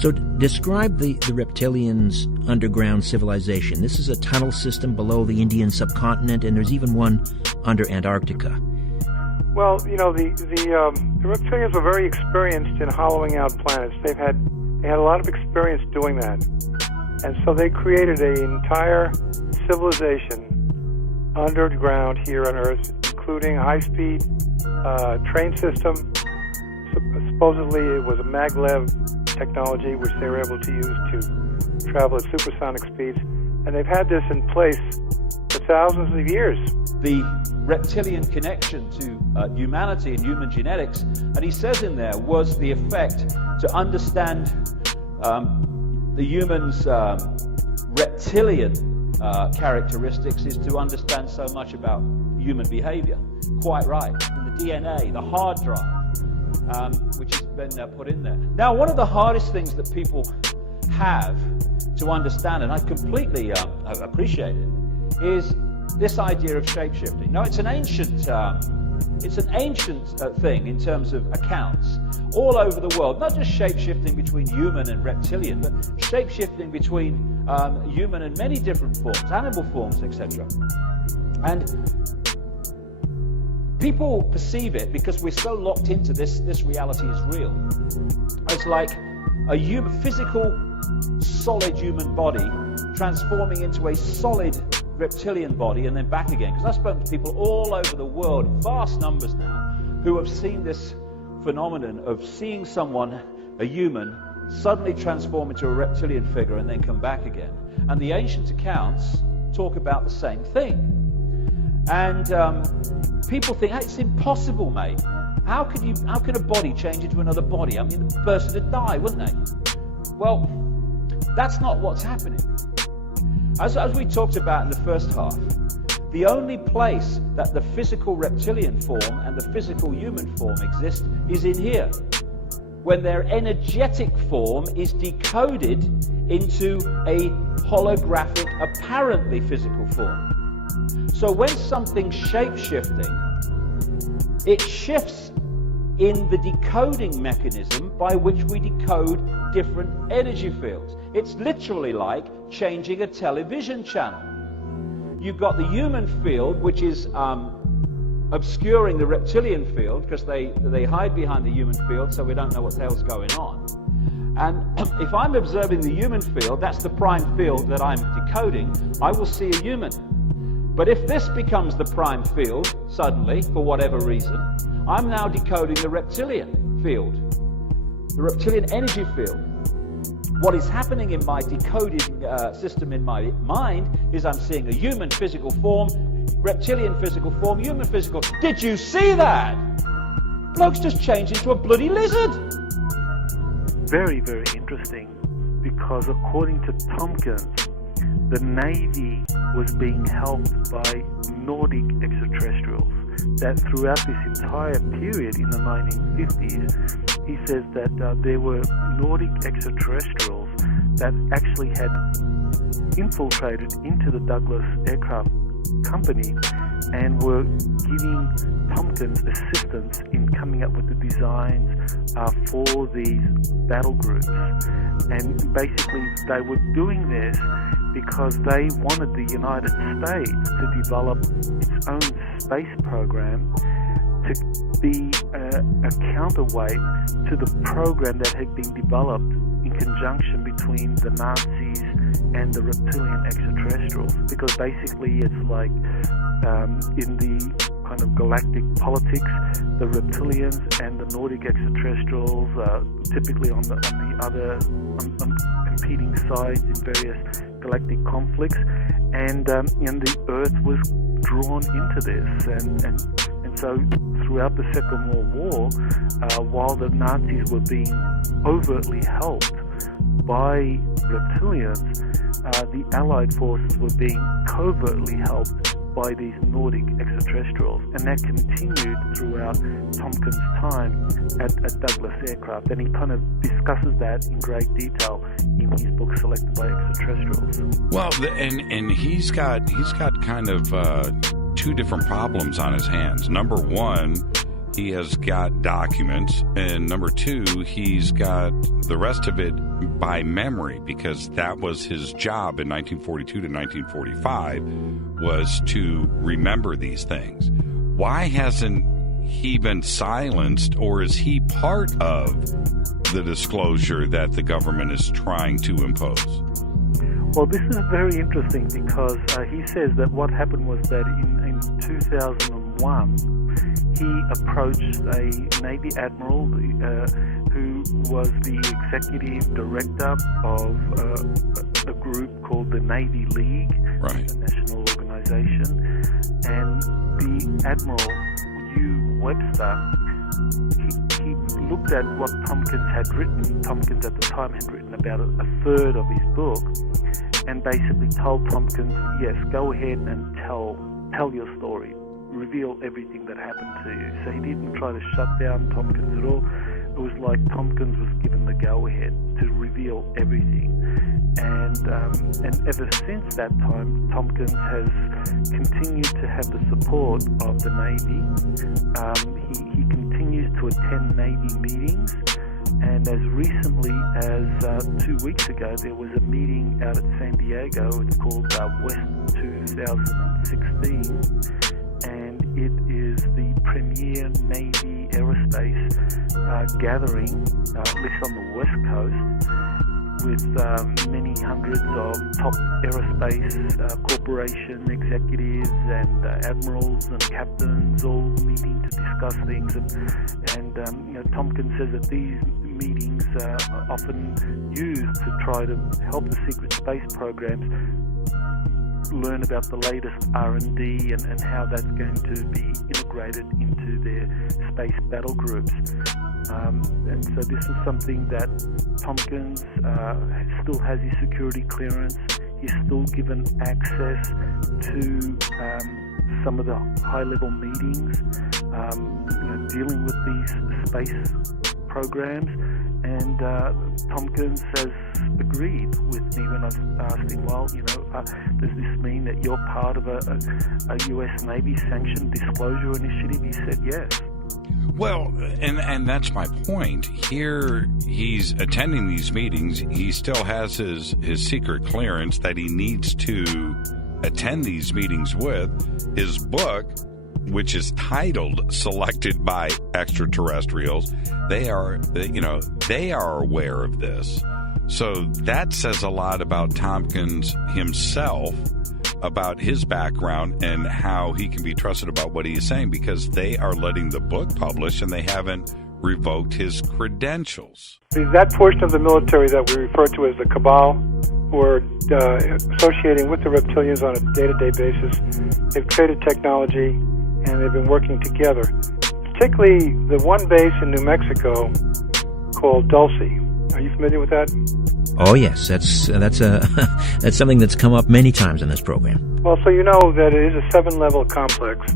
So describe the reptilians' underground civilization. This is a tunnel system below the Indian subcontinent, and there's even one under Antarctica. Well, the reptilians were very experienced in hollowing out planets. They had a lot of experience doing that. And so they created an entire civilization underground here on Earth, including high-speed train system. Supposedly it was a maglev technology which they were able to use to travel at supersonic speeds. And they've had this in place for thousands of years. The reptilian connection to humanity and human genetics, and he says in there, was the effect to understand the human's reptilian characteristics is to understand so much about human behavior. Quite right. And the DNA, the hard drive, which has been put in there. Now, one of the hardest things that people have to understand, and I completely appreciate it, is this idea of shape-shifting. Now, it's an ancient thing in terms of accounts all over the world, not just shape-shifting between human and reptilian, but shape-shifting between human and many different forms, animal forms, etc. And people perceive it because we're so locked into this reality is real. It's like a physical, solid human body transforming into a solid reptilian body and then back again. Because I've spoken to people all over the world, vast numbers now, who have seen this phenomenon of seeing someone, a human, suddenly transform into a reptilian figure and then come back again. And the ancient accounts talk about the same thing. And people think, hey, it's impossible, mate. How can a body change into another body? I mean, the person would die, wouldn't they? Well, that's not what's happening. As we talked about in the first half, the only place that the physical reptilian form and the physical human form exist is in here, when their energetic form is decoded into a holographic, apparently physical form. So when something's shape-shifting, it shifts in the decoding mechanism by which we decode different energy fields. It's literally like changing a television channel. You've got the human field, which is obscuring the reptilian field, because they hide behind the human field, so we don't know what the hell's going on. And if I'm observing the human field, that's the prime field that I'm decoding, I will see a human. But if this becomes the prime field, suddenly, for whatever reason, I'm now decoding the reptilian field, the reptilian energy field. What is happening in my decoding system in my mind is I'm seeing a human physical form, reptilian physical form, human physical. Did you see that? Bloke's just changed into a bloody lizard. Very, very interesting, because according to Thompkins, the Navy was being helped by Nordic extraterrestrials. That throughout this entire period in the 1950s, he says that there were Nordic extraterrestrials that actually had infiltrated into the Douglas Aircraft Company and were giving Thompkins assistance in coming up with the designs for these battle groups. And basically they were doing this because they wanted the United States to develop its own space program to be a counterweight to the program that had been developed in conjunction between the Nazis and the reptilian extraterrestrials. Because basically it's like in the kind of galactic politics, the reptilians and the Nordic extraterrestrials typically on the other competing sides in various galactic conflicts, and the Earth was drawn into this, and so throughout the Second World War, while the Nazis were being overtly helped by reptilians, the Allied forces were being covertly helped by these Nordic extraterrestrials, and that continued throughout Thompkins' time at Douglas Aircraft, and he kind of discusses that in great detail in his book Selected by Extraterrestrials. Well, and he's got kind of two different problems on his hands. Number one, he has got documents, and number two, he's got the rest of it by memory, because that was his job in 1942 to 1945, was to remember these things. Why hasn't he been silenced, or is he part of the disclosure that the government is trying to impose? Well, this is very interesting because he says that what happened was that in 2001, he approached a Navy admiral who was the executive director of a group called the Navy League, right, a national organization, and the Admiral Hugh Webster, he looked at what Thompkins had written. Thompkins at the time had written about a third of his book, and basically told Thompkins, yes, go ahead and tell your story, reveal everything that happened to you. So he didn't try to shut down Thompkins at all. It was like Thompkins was given the go-ahead to reveal everything. And ever since that time, Thompkins has continued to have the support of the Navy. He continues to attend Navy meetings, and as recently as 2 weeks ago, there was a meeting out at San Diego. It's called West 2016, and it is the premier Navy aerospace gathering, at least on the West Coast, with many hundreds of top aerospace corporation executives and admirals and captains all meeting to discuss things. And Thompkins says that these meetings are often used to try to help the secret space programs learn about the latest R&D and how that's going to be integrated into their space battle groups. And so this is something that Thompkins still has his security clearance. He's still given access to some of the high-level meetings dealing with these space programs. And Thompkins has agreed with me when I've asked him, well, does this mean that you're part of a U.S. Navy sanctioned disclosure initiative? He said yes. Well, and that's my point. Here he's attending these meetings. He still has his secret clearance that he needs to attend these meetings with. His book, which is titled Selected by Extraterrestrials, they are aware of this. So that says a lot about Thompkins himself, about his background and how he can be trusted about what he is saying, because they are letting the book publish and they haven't revoked his credentials. That portion of the military that we refer to as the cabal, who are associating with the reptilians on a day-to-day basis, they've traded technology and they've been working together. Particularly the one base in New Mexico called Dulce. Are you familiar with that? Oh yes, that's that's something that's come up many times in this program. Well, so you know that it is a 7-level complex,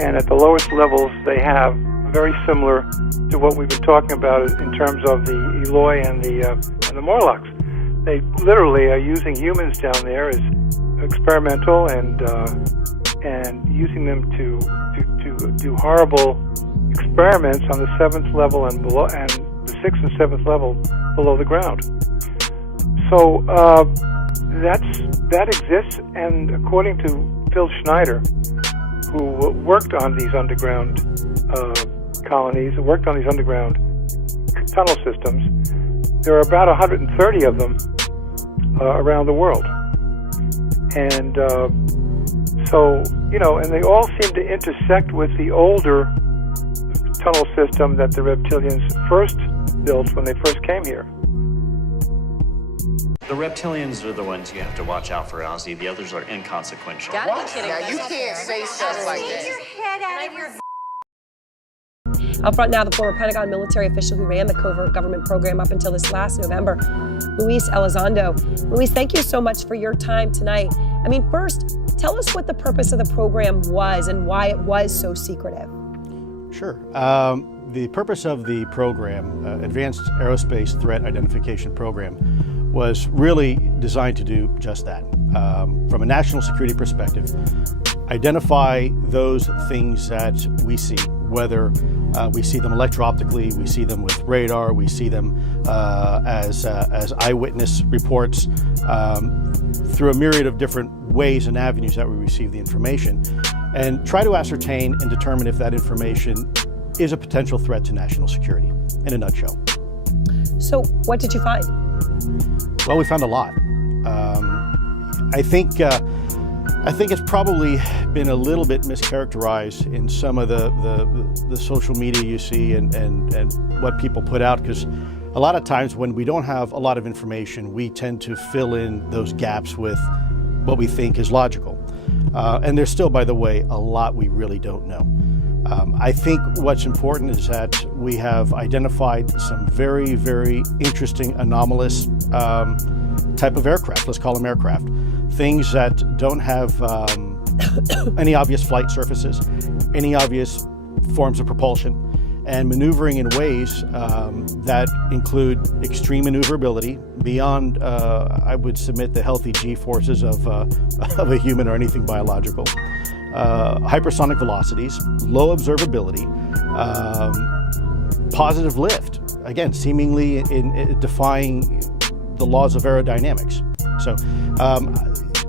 and at the lowest levels they have very similar to what we've been talking about in terms of the Eloi and the Morlocks. They literally are using humans down there as experimental and using them to do horrible experiments on the 7th level and below, and the 6th and 7th level below the ground. So that exists, and according to Phil Schneider, who worked on these underground colonies, worked on these underground tunnel systems, there are about 130 of them around the world. And and they all seem to intersect with the older tunnel system that the reptilians first built when they first came here. The reptilians are the ones you have to watch out for, Ozzy. The others are inconsequential. Gotta be kidding. Now you can't say stuff like that. Get your head out of your... Up front now, the former Pentagon military official who ran the covert government program up until this last November, Luis Elizondo. Luis, thank you so much for your time tonight. I mean, first, tell us what the purpose of the program was and why it was so secretive. Sure. The purpose of the program, Advanced Aerospace Threat Identification Program, was really designed to do just that. From a national security perspective, identify those things that we see, whether we see them electro-optically, we see them with radar, we see them as eyewitness reports, through a myriad of different ways and avenues that we receive the information, and try to ascertain and determine if that information is a potential threat to national security, in a nutshell. So what did you find? Well, we found a lot. I think it's probably been a little bit mischaracterized in some of the social media you see and what people put out, because a lot of times when we don't have a lot of information, we tend to fill in those gaps with what we think is logical. And there's still, by the way, a lot we really don't know. I think what's important is that we have identified some very, very interesting anomalous type of aircraft. Let's call them aircraft. Things that don't have any obvious flight surfaces, any obvious forms of propulsion, and maneuvering in ways that include extreme maneuverability beyond, I would submit, the healthy G-forces of a human or anything biological. Hypersonic velocities, low observability, positive lift, again, seemingly in defying the laws of aerodynamics. So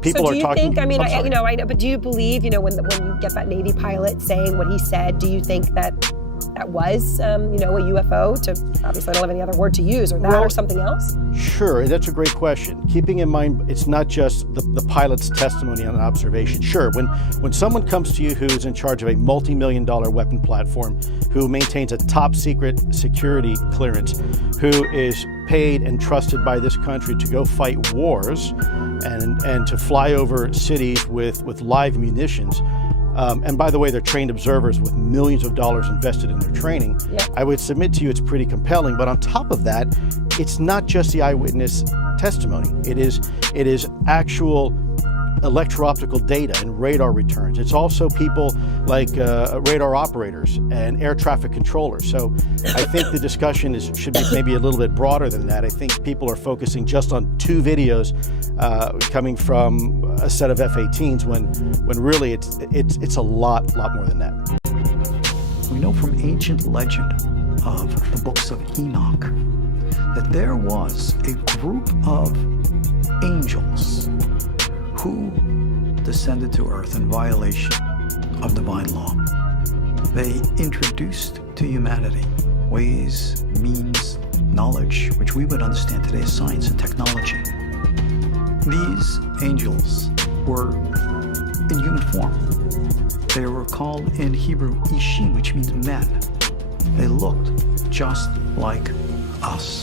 people are talking. So do you think, I know, but do you believe, when you get that Navy pilot saying what he said, do you think that was, a UFO, to obviously I don't have any other word to use, or that, or something else? Sure, that's a great question. Keeping in mind, it's not just the pilot's testimony on an observation. Sure, when someone comes to you who's in charge of a multi-million-dollar weapon platform, who maintains a top secret security clearance, who is paid and trusted by this country to go fight wars and to fly over cities with live munitions, and by the way, they're trained observers with millions of dollars invested in their training. Yep. I would submit to you it's pretty compelling. But on top of that, it's not just the eyewitness testimony. It is actual electro-optical data and radar returns. It's also people like radar operators and air traffic controllers. So I think the discussion should be maybe a little bit broader than that. I think people are focusing just on 2 videos coming from a set of F-18s when really it's a lot more than that. We know from ancient legend of the books of Enoch that there was a group of angels who descended to earth in violation of divine law. They introduced to humanity ways, means, knowledge, which we would understand today as science and technology. These angels were in human form. They were called in Hebrew Ishim, which means men. They looked just like us.